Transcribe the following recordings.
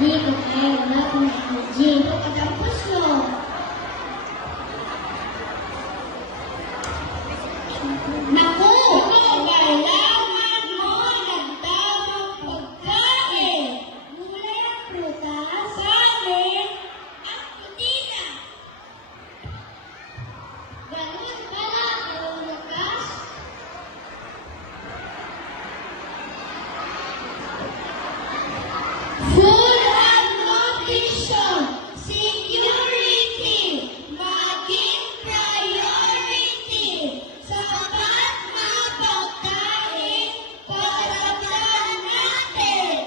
Hindi ko kaya wala akong energy. Pagkatapos ko. Naku! Kailangan mo ng tamang pagkain. Mula ng prutas, kanin, at protina. Ganun pala ang lakas. Food and nutrition, security, maging priority. Sapat na pagkain para natin.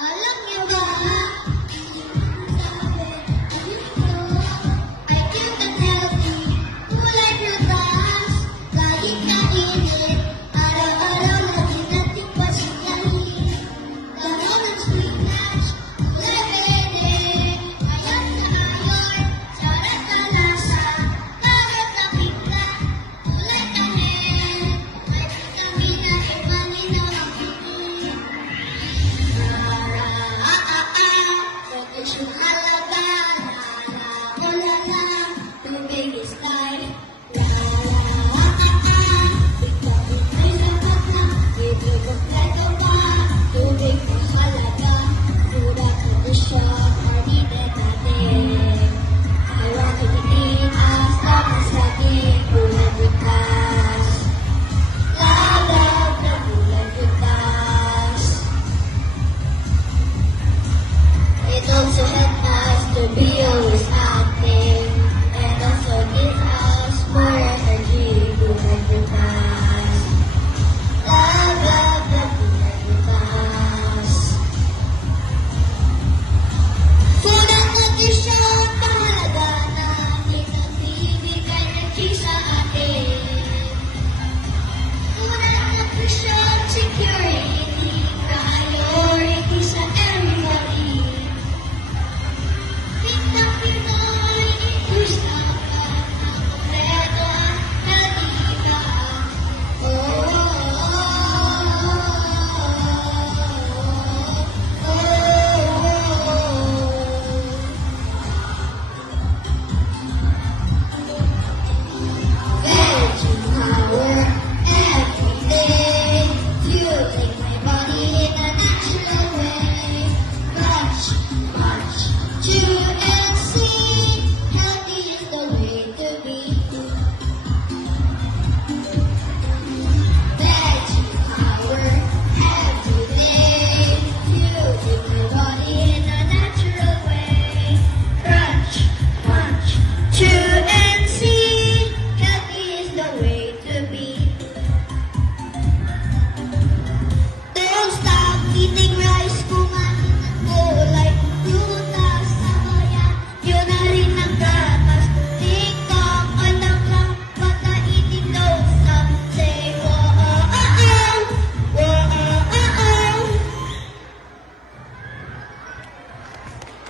Alam niyo ba? I feel that healthy. Kulay prutas, kahit kainin. Araw-araw natin natin pasigyahin. Dahon ng spinach, kulay verde. Ayon sa ayon, sarap na lasa. Karot na pigla, kulay kanin. May vitamina e malinaw ang tingin. Nutrition halaga, la-la-la-la, tubig is life. La-la-la-la-la, vitamin ay sapat na, libre kompleto pa, tubig ang halaga. Pura kondisyon, needed natin. I want you to eat as long as saging, gulay butas. Lalab na gulay butas. It also helps us to be always active and also gives us more energy. Gulay butas. Love, love, love, gulay butas. Food and nutrition, mahalaga natin ang bibigay energy sa atin. Food and nutrition, security, priority sa everybody.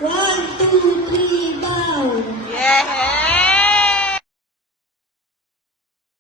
One, two, three.